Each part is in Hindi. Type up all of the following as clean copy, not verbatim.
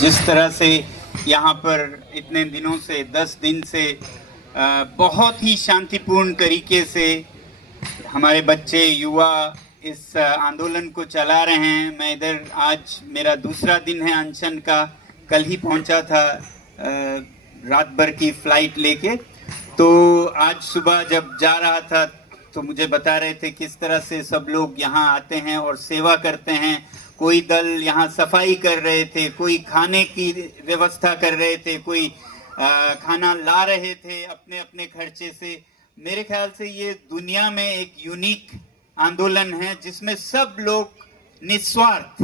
जिस तरह से यहाँ पर इतने दिनों से 10 दिन से बहुत ही शांतिपूर्ण तरीके से हमारे बच्चे युवा इस आंदोलन को चला रहे हैं। मैं इधर आज मेरा दूसरा दिन है अनशन का। कल ही पहुंचा था रात भर की फ्लाइट लेके। तो आज सुबह जब जा रहा था तो मुझे बता रहे थे किस तरह से सब लोग यहाँ आते हैं और सेवा करते हैं। कोई दल यहाँ सफाई कर रहे थे, कोई खाने की व्यवस्था कर रहे थे, कोई खाना ला रहे थे अपने अपने खर्चे से। मेरे ख्याल से ये दुनिया में एक यूनिक आंदोलन है जिसमें सब लोग निस्वार्थ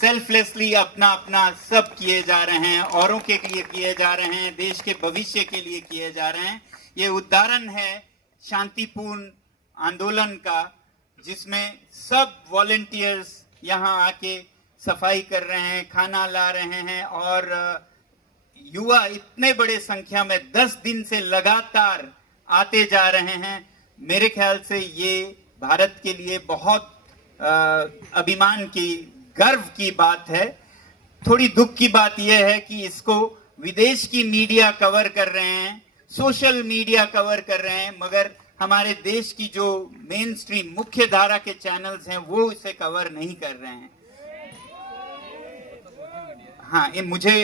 सेल्फलेसली अपना अपना सब किए जा रहे हैं, औरों के लिए किए जा रहे हैं, देश के भविष्य के लिए किए जा रहे हैं। ये उदाहरण है शांतिपूर्ण आंदोलन का, जिसमें सब वॉलंटियर्स यहाँ आके सफाई कर रहे हैं, खाना ला रहे हैं और युवा इतने बड़े संख्या में 10 दिन से लगातार आते जा रहे हैं। मेरे ख्याल से ये भारत के लिए बहुत अभिमान की, गर्व की बात है। थोड़ी दुख की बात यह है कि इसको विदेश की मीडिया कवर कर रहे हैं, सोशल मीडिया कवर कर रहे हैं, मगर हमारे देश की जो मेन स्ट्रीम मुख्य धारा के चैनल्स हैं वो इसे कवर नहीं कर रहे हैं। हाँ,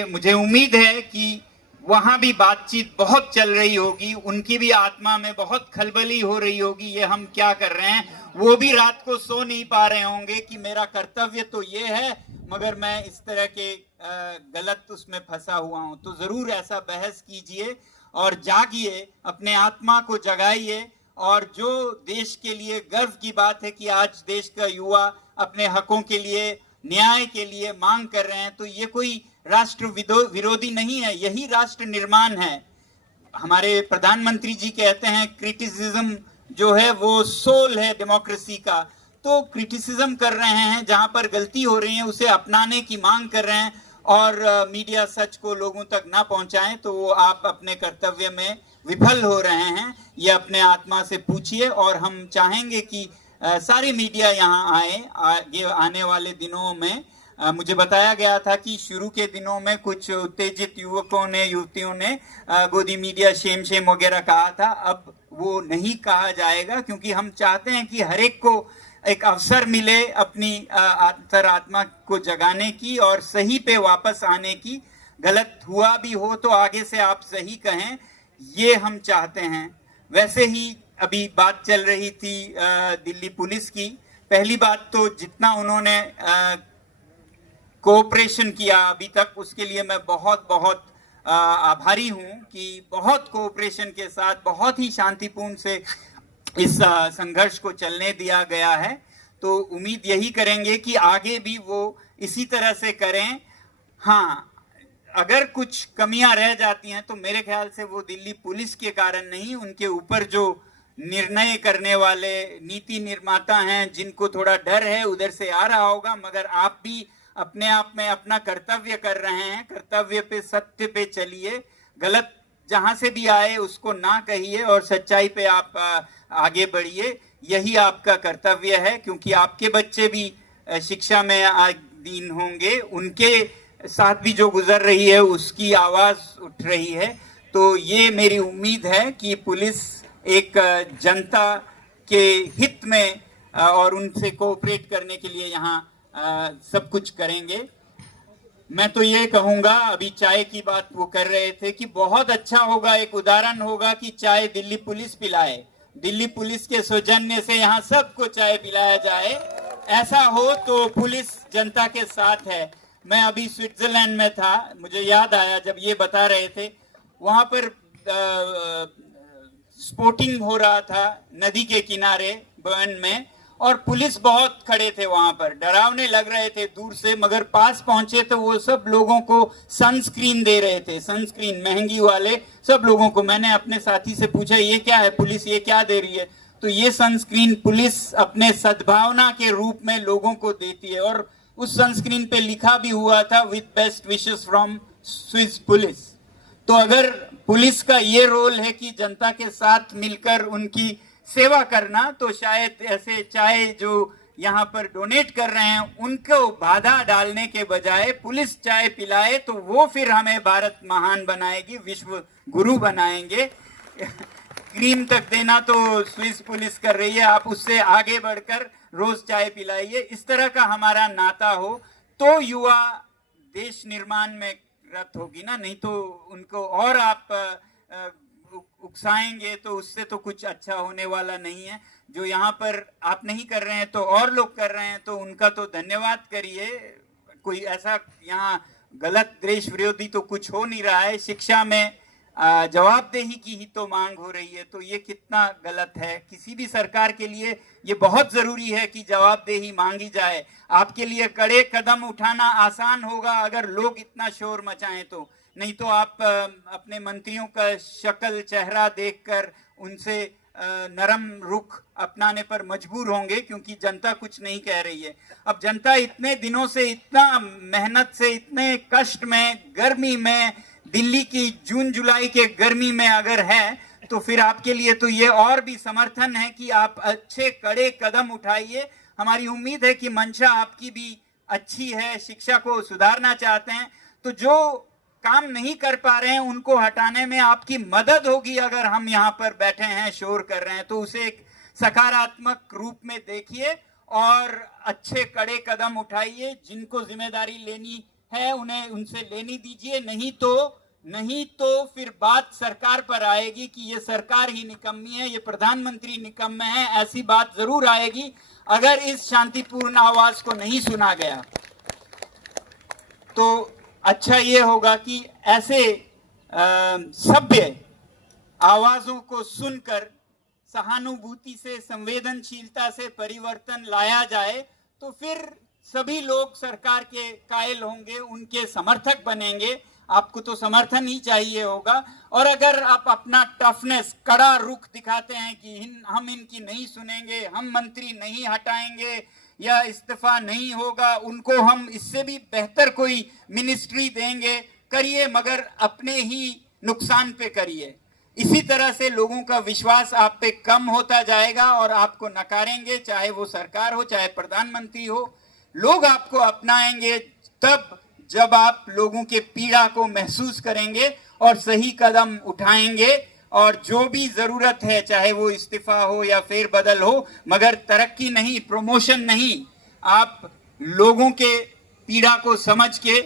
मुझे उम्मीद है कि वहां भी बातचीत बहुत चल रही होगी, उनकी भी आत्मा में बहुत खलबली हो रही होगी, ये हम क्या कर रहे हैं। वो भी रात को सो नहीं पा रहे होंगे कि मेरा कर्तव्य तो ये है मगर मैं इस तरह के गलत उसमें फंसा हुआ हूं। तो जरूर ऐसा बहस कीजिए और जागिए, अपने आत्मा को जगाइए। और जो देश के लिए गर्व की बात है कि आज देश का युवा अपने हकों के लिए, न्याय के लिए मांग कर रहे हैं, तो ये कोई राष्ट्र विरोधी नहीं है, यही राष्ट्र निर्माण है। हमारे प्रधानमंत्री जी कहते हैं क्रिटिसिज्म जो है वो सोल है डेमोक्रेसी का। तो क्रिटिसिज्म कर रहे हैं, जहां पर गलती हो रही है उसे अपनाने की मांग कर रहे हैं और मीडिया सच को लोगों तक ना पहुंचाएं तो वो आप अपने कर्तव्य में विफल हो रहे हैं। ये अपने आत्मा से पूछिए और हम चाहेंगे कि सारी मीडिया यहाँ आए आगे आने वाले दिनों में। मुझे बताया गया था कि शुरू के दिनों में कुछ उत्तेजित युवकों ने, युवतियों ने गोदी मीडिया शेम शेम वगैरह कहा था। अब वो नहीं कहा जाएगा क्योंकि हम चाहते हैं कि हर एक को एक अवसर मिले अपनी अंतरात्मा को जगाने की और सही पे वापस आने की। गलत हुआ भी हो तो आगे से आप सही कहें, ये हम चाहते हैं। वैसे ही अभी बात चल रही थी दिल्ली पुलिस की। पहली बात तो जितना उन्होंने कोऑपरेशन किया अभी तक, उसके लिए मैं बहुत बहुत आभारी हूं कि बहुत कोऑपरेशन के साथ बहुत ही शांतिपूर्ण से इस संघर्ष को चलने दिया गया है। तो उम्मीद यही करेंगे कि आगे भी वो इसी तरह से करें। हाँ, अगर कुछ कमियां रह जाती हैं तो मेरे ख्याल से वो दिल्ली पुलिस के कारण नहीं, उनके ऊपर जो निर्णय करने वाले नीति निर्माता हैं जिनको थोड़ा डर है उधर से आ रहा होगा। मगर आप भी अपने आप में अपना कर्तव्य कर रहे हैं, कर्तव्य पे, सत्य पे चलिए। गलत जहां से भी आए उसको ना कहिए और सच्चाई पे आप आगे बढ़िए। यही आपका कर्तव्य है क्योंकि आपके बच्चे भी शिक्षा में आदीन होंगे, उनके साथ भी जो गुजर रही है उसकी आवाज उठ रही है। तो ये मेरी उम्मीद है कि पुलिस एक जनता के हित में और उनसे कोऑपरेट करने के लिए यहाँ सब कुछ करेंगे। मैं तो ये कहूंगा, अभी चाय की बात वो कर रहे थे कि बहुत अच्छा होगा, एक उदाहरण होगा कि चाय दिल्ली पुलिस पिलाए, दिल्ली पुलिस के सौजन्य से यहाँ सबको चाय पिलाया जाए। ऐसा हो तो पुलिस जनता के साथ है। मैं अभी स्विट्जरलैंड में था, मुझे याद आया जब ये बता रहे थे, वहां पर स्पोर्टिंग हो रहा था नदी के किनारे बर्न में और पुलिस बहुत खड़े थे वहां पर, डरावने लग रहे थे दूर से, मगर पास पहुंचे तो वो सब लोगों को सनस्क्रीन दे रहे थे, सनस्क्रीन महंगी वाले सब लोगों को। मैंने अपने साथी से पूछा ये क्या है पुलिस, ये क्या दे रही है? तो ये सनस्क्रीन पुलिस अपने सद्भावना के रूप में लोगों को देती है और उस सनस्क्रीन पे लिखा भी हुआ था with best wishes from Swiss police. तो अगर पुलिस का ये रोल है कि जनता के साथ मिलकर उनकी सेवा करना, तो शायद ऐसे चाय जो यहाँ पर डोनेट कर रहे हैं, उनको बाधा डालने के बजाय पुलिस चाय पिलाए तो वो फिर हमें भारत महान बनाएगी, विश्व गुरु बनाएंगे। क्रीम तक देना तो स्विस पुलिस कर रही है, आप उससे आगे बढ़कर रोज चाय पिलाइए। इस तरह का हमारा नाता हो तो युवा देश निर्माण में रत होगी ना, नहीं तो उनको और आप उकसाएंगे तो उससे तो कुछ अच्छा होने वाला नहीं है। जो यहाँ पर आप नहीं कर रहे हैं तो और लोग कर रहे हैं, तो उनका तो धन्यवाद करिए। कोई ऐसा यहाँ गलत देश विरोधी तो कुछ हो नहीं रहा है। शिक्षा में जवाबदेही की ही तो मांग हो रही है, तो ये कितना गलत है। किसी भी सरकार के लिए ये बहुत जरूरी है कि जवाबदेही मांगी जाए। आपके लिए कड़े कदम उठाना आसान होगा अगर लोग इतना शोर मचाएं तो, नहीं तो आप अपने मंत्रियों का शक्ल चेहरा देखकर उनसे नरम रुख अपनाने पर मजबूर होंगे, क्योंकि जनता कुछ नहीं कह रही है। अब जनता इतने दिनों से इतना मेहनत से, इतने कष्ट में, गर्मी में, दिल्ली की जून जुलाई के गर्मी में अगर है, तो फिर आपके लिए तो ये और भी समर्थन है कि आप अच्छे कड़े कदम उठाइए। हमारी उम्मीद है कि मंशा आपकी भी अच्छी है, शिक्षा को सुधारना चाहते हैं, तो जो काम नहीं कर पा रहे हैं उनको हटाने में आपकी मदद होगी। अगर हम यहाँ पर बैठे हैं, शोर कर रहे हैं, तो उसे एक सकारात्मक रूप में देखिए और अच्छे कड़े कदम उठाइए। जिनको जिम्मेदारी लेनी है उन्हें उनसे लेनी दीजिए, नहीं तो फिर बात सरकार पर आएगी कि ये सरकार ही निकम्मी है, ये प्रधानमंत्री निकम्मे है। ऐसी बात जरूर आएगी अगर इस शांतिपूर्ण आवाज को नहीं सुना गया। तो अच्छा ये होगा कि ऐसे सभ्य आवाजों को सुनकर सहानुभूति से, संवेदनशीलता से परिवर्तन लाया जाए, तो फिर सभी लोग सरकार के कायल होंगे, उनके समर्थक बनेंगे। आपको तो समर्थन ही चाहिए होगा। और अगर आप अपना टफनेस, कड़ा रुख दिखाते हैं कि हम इनकी नहीं सुनेंगे, हम मंत्री नहीं हटाएंगे या इस्तीफा नहीं होगा, उनको हम इससे भी बेहतर कोई मिनिस्ट्री देंगे, करिए, मगर अपने ही नुकसान पे करिए। इसी तरह से लोगों का विश्वास आप पे कम होता जाएगा और आपको नकारेंगे, चाहे वो सरकार हो, चाहे प्रधानमंत्री हो। लोग आपको अपनाएंगे तब जब आप लोगों के पीड़ा को महसूस करेंगे और सही कदम उठाएंगे। और जो भी जरूरत है, चाहे वो इस्तीफा हो या फेरबदल हो, मगर तरक्की नहीं, प्रमोशन नहीं, आप लोगों के पीड़ा को समझ के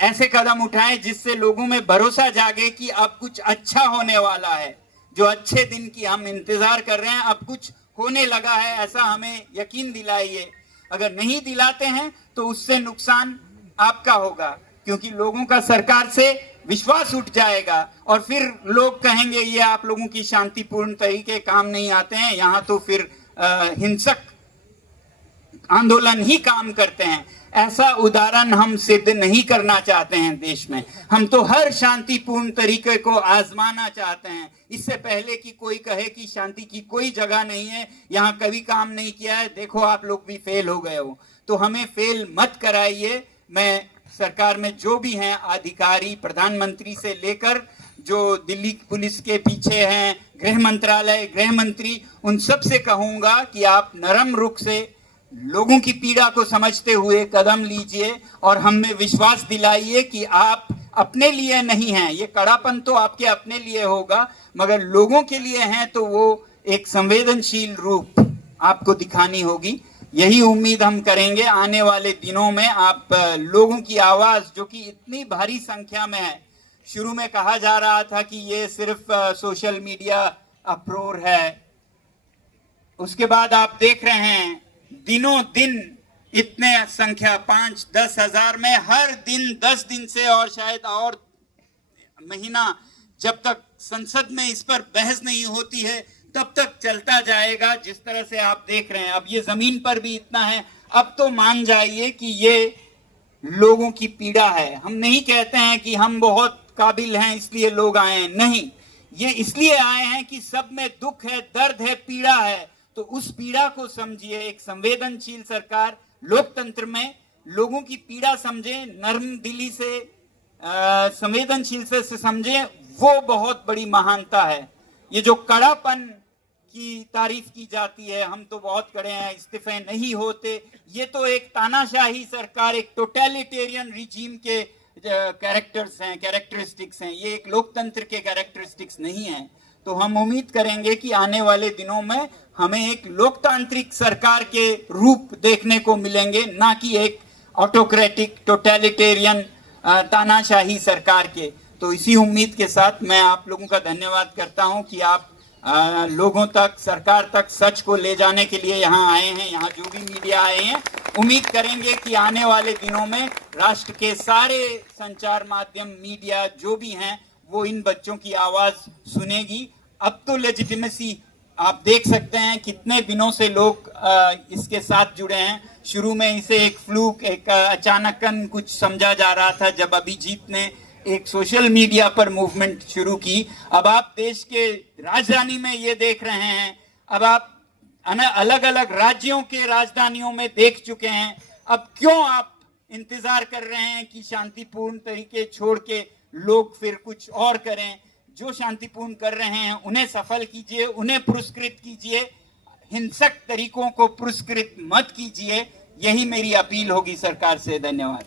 ऐसे कदम उठाएं जिससे लोगों में भरोसा जागे कि अब कुछ अच्छा होने वाला है। जो अच्छे दिन की हम इंतजार कर रहे हैं, अब कुछ होने लगा है, ऐसा हमें यकीन दिलाइए। अगर नहीं दिलाते हैं तो उससे नुकसान आपका होगा, क्योंकि लोगों का सरकार से विश्वास उठ जाएगा और फिर लोग कहेंगे ये आप लोगों की शांतिपूर्ण तरीके काम नहीं आते हैं, यहाँ तो फिर हिंसक आंदोलन ही काम करते हैं। ऐसा उदाहरण हम सिद्ध नहीं करना चाहते हैं देश में। हम तो हर शांतिपूर्ण तरीके को आजमाना चाहते हैं, इससे पहले कि कोई कहे कि शांति की कोई जगह नहीं है, यहाँ कभी काम नहीं किया है, देखो आप लोग भी फेल हो गए हो। तो हमें फेल मत कराइए। मैं सरकार में जो भी हैं अधिकारी, प्रधानमंत्री से लेकर जो दिल्ली पुलिस के पीछे हैं, गृह मंत्रालय, गृह मंत्री, उन सब से कहूंगा कि आप नरम रुख से लोगों की पीड़ा को समझते हुए कदम लीजिए और हमें विश्वास दिलाइए कि आप अपने लिए नहीं हैं। ये कड़ापन तो आपके अपने लिए होगा, मगर लोगों के लिए हैं, तो वो एक संवेदनशील रूप आपको दिखानी होगी। यही उम्मीद हम करेंगे आने वाले दिनों में। आप लोगों की आवाज जो कि इतनी भारी संख्या में है, शुरू में कहा जा रहा था कि ये सिर्फ सोशल मीडिया अप्रोर है, उसके बाद आप देख रहे हैं दिनों दिन इतने संख्या 5-10 हजार में हर दिन 10 दिन से और शायद और महीना, जब तक संसद में इस पर बहस नहीं होती है तब तक चलता जाएगा। जिस तरह से आप देख रहे हैं, अब ये जमीन पर भी इतना है, अब तो मान जाइए कि ये लोगों की पीड़ा है। हम नहीं कहते हैं कि हम बहुत काबिल हैं इसलिए लोग आए हैं, नहीं, ये इसलिए आए हैं कि सब में दुख है, दर्द है, पीड़ा है। तो उस पीड़ा को समझिए। एक संवेदनशील सरकार लोकतंत्र में लोगों की पीड़ा समझे, नर्म दिली से, संवेदनशील से समझे, वो बहुत बड़ी महानता है। ये जो कड़ापन की तारीफ की जाती है, हम तो बहुत कड़े हैं, इस्तीफे नहीं होते। ये तो एक तानाशाही सरकार, एक टोटलिटेरियन रिजीम के कैरेक्टर्स हैं, कैरेक्टरिस्टिक्स हैं। ये एक लोकतंत्र के कैरेक्टरिस्टिक्स नहीं हैं। तो हम उम्मीद करेंगे कि आने वाले दिनों में हमें एक लोकतांत्रिक सरकार के रूप देखने को मिलेंगे, ना कि एक ऑटोक्रेटिक टोटलिटेरियन तानाशाही सरकार के। तो इसी उम्मीद के साथ मैं आप लोगों का धन्यवाद करता हूं कि आप लोगों तक, सरकार तक सच को ले जाने के लिए यहाँ आए हैं, यहाँ जो भी मीडिया आए हैं। उम्मीद करेंगे कि आने वाले दिनों में राष्ट्र के सारे संचार माध्यम, मीडिया जो भी हैं, वो इन बच्चों की आवाज सुनेगी। अब तो लेजिटिमेसी आप देख सकते हैं, कितने दिनों से लोग इसके साथ जुड़े हैं। शुरू में इसे एक फ्लूक, एक अचानकन कुछ समझा जा रहा था, जब अभिजीत ने एक सोशल मीडिया पर मूवमेंट शुरू की। अब आप देश के राजधानी में ये देख रहे हैं, अब आप अलग अलग राज्यों के राजधानियों में देख चुके हैं। अब क्यों आप इंतजार कर रहे हैं कि शांतिपूर्ण तरीके छोड़ के लोग फिर कुछ और करें? जो शांतिपूर्ण कर रहे हैं उन्हें सफल कीजिए, उन्हें पुरस्कृत कीजिए, हिंसक तरीकों को पुरस्कृत मत कीजिए। यही मेरी अपील होगी सरकार से। धन्यवाद।